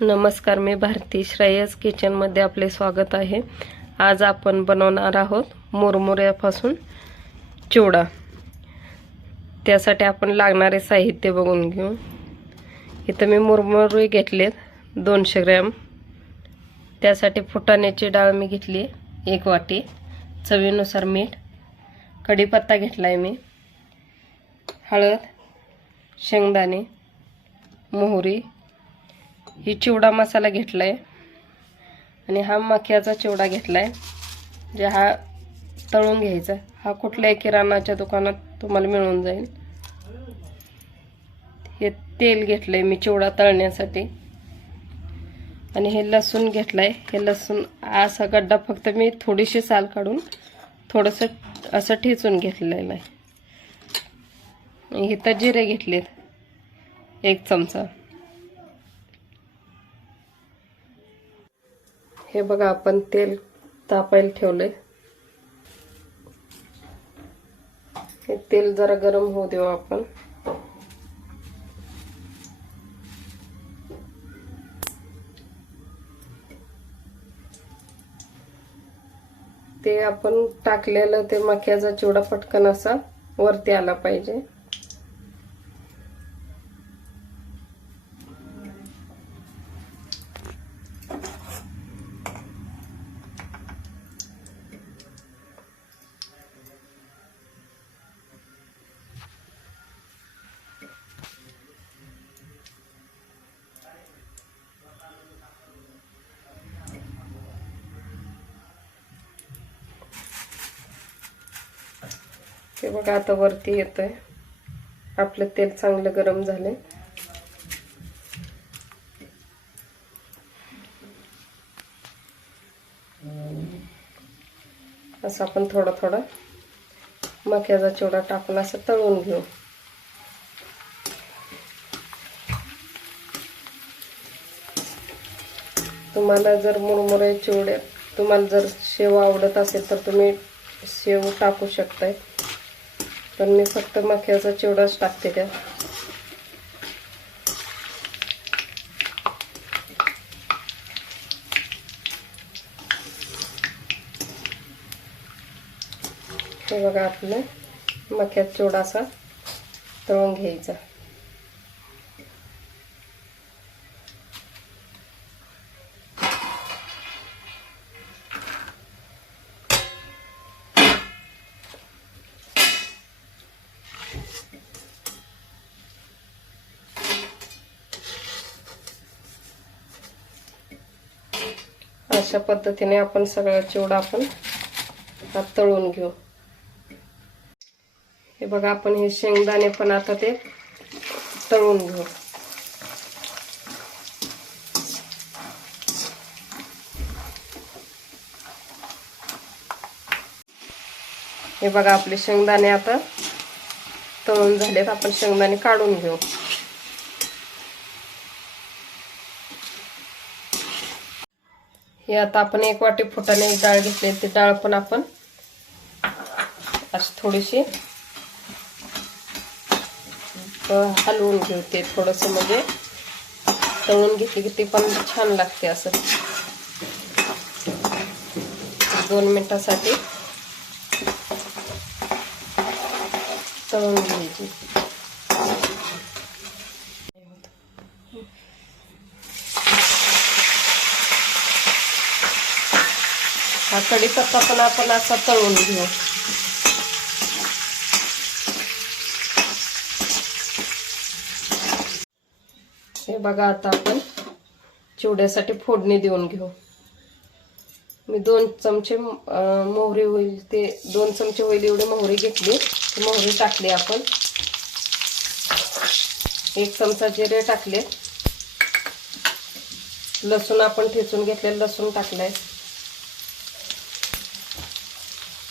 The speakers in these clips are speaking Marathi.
नमस्कार, मी भारती. श्रेयस किचनमध्ये आपले स्वागत आहे. आज आपण बनवणार आहोत मुरमुऱ्यापासून चिवडा. त्यासाठी आपण लागणारे साहित्य बघून घेऊ. इथं मी मुरमुरे घेतलेत 200 ग्रॅम. त्यासाठी फुटाण्याची डाळ मी घेतली 1 वाटी, चवीनुसार मीठ, कढीपत्ता घेतलाय मी, हळद, शेंगदाणे, मोहरी, ही चिवडा मसाला घेतलाय आणि हा मक्याचा चिवडा घेतलाय. जे हा तळून घ्यायचा. हा कुठल्याही किराणाच्या दुकानात तुम्हाला मिळून जाईल. हे तेल घेतलंय मी चिवडा तळण्यासाठी आणि हे लसूण घेतलाय. हे लसूण असा गड्डा फक्त मी थोडीशी साल काढून थोडंसं असं ठेचून घेतलेलं आहे. इथं जिरे घेतलेत 1 चमचा. हे बघा, आपण तेल तापायला ठेवलंय. हे तेल जरा गरम होऊ देऊ आपण. ते आपण टाकलेलं ते मक्याचा चिवडा पटकन असा वरती आला पाहिजे. हे बघा, आता वरती येतंय. आपलं तेल चांगलं गरम झालंय. असं आपण थोडा थोडा मक्याचा चिवडा टाकून असं तळून घेऊ. तुम्हाला जर मुरमुरे चिवडे, तुम्हाला जर शेव आवडत असेल तर तुम्ही शेव टाकू शकताय, पण मी फक्त मक्याचा चिवडाच टाकते त्यात. हे बघा, आपलं मक्याचा चिवडा असा तळून घ्यायचा. अशा पद्धतीने आपण सगळा चिवडा आपण तळून घेऊ. हे बघा, आपण हे शेंगदाणे पण आता ते तळून घेऊ. हे बघा, आपले शेंगदाणे आता तळून झालेत. आपण शेंगदाणे काढून घेऊ. हे आता आपण 1 वाटी फुटाण्याची डाळ घेतली. ती डाळ पण आपण अशी थोडीशी हलवून घेऊ. ते थोडंसं म्हणजे तळून घेतली की ती पण छान लागते. असं 2 मिनिटासाठी तळून घ्यायची. हा कढीपत्ता पण आपण असा तळून घेऊ. हे बघा, आता आपण चिवड्यासाठी फोडणी देऊन घेऊ. मी 2 चमचे मोहरी होईल ते 2 चमचे होईल एवढी मोहरी घेतली. मोहरी टाकली आपण. 1 चमचा जिरे टाकले. लसूण आपण ठेचून घेतलेलं लसूण टाकलंय.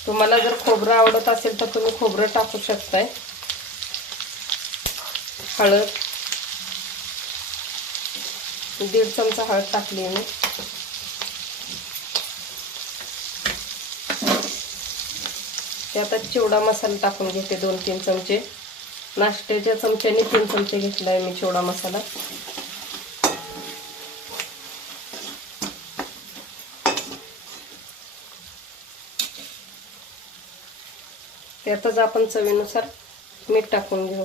तुम्हाला जर खोबरं आवडत असेल तर तुम्ही खोबरं टाकू शकताय. हळद 1.5 चमचा हळद टाकली मी. ते आता चिवडा मसाला टाकून घेते 2-3 चमचे. नाश्त्याच्या चमच्याने 3 चमचे घेतलाय मी चिवडा मसाला. त्यातच आपण चवीनुसार मीठ टाकून घेऊ.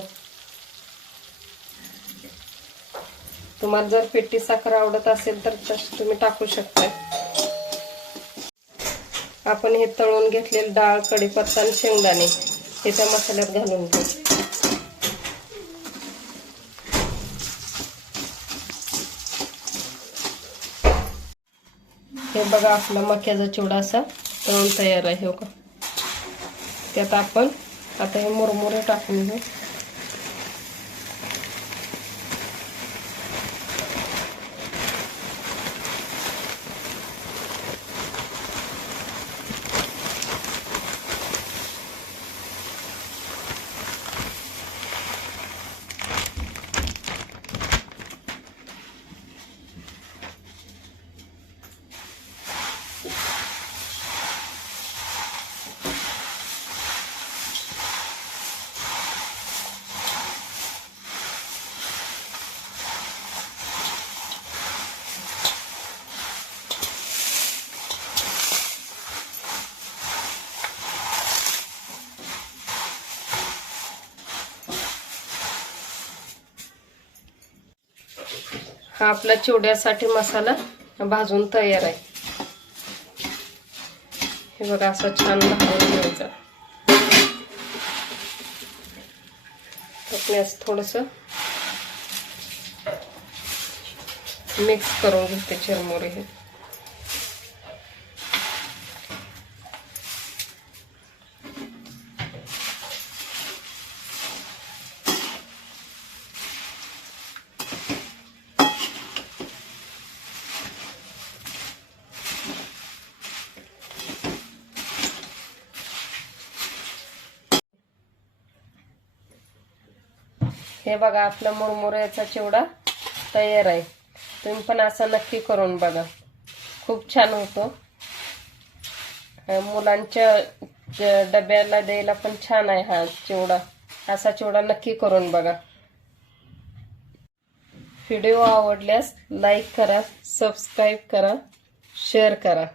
तुम्हाला जर पिठी साखर आवडत असेल तर तशी तुम्ही टाकू शकता. आपण हे तळून घेतलेले डाळ, कढीपत्ता आणि शेंगदाणे हे त्या मसाल्यात घालून घेऊ. हे बघा आपला मक्याचा चिवडा असा तळून तयार आहे. हो का, त्यात आपण आता हे मुरमुरे टाकून घेऊ. हा आपला चिवड्यासाठी मसाला भाजून तयार आहे. हे बघा असं छान भाजून घ्यायचा. त्यात थोडंसं मिक्स करून घेते चिरमुरे हे. हे बघा आपला मुरमुऱ्याचा चिवडा तयार आहे. तुम्ही पण असा नक्की करून बघा, खूप छान होतो. मुलांच्या डब्याला द्यायला पण छान आहे हा चिवडा. असा चिवडा नक्की करून बघा. व्हिडिओ आवडल्यास लाईक करा, सबस्क्राईब करा, शेअर करा.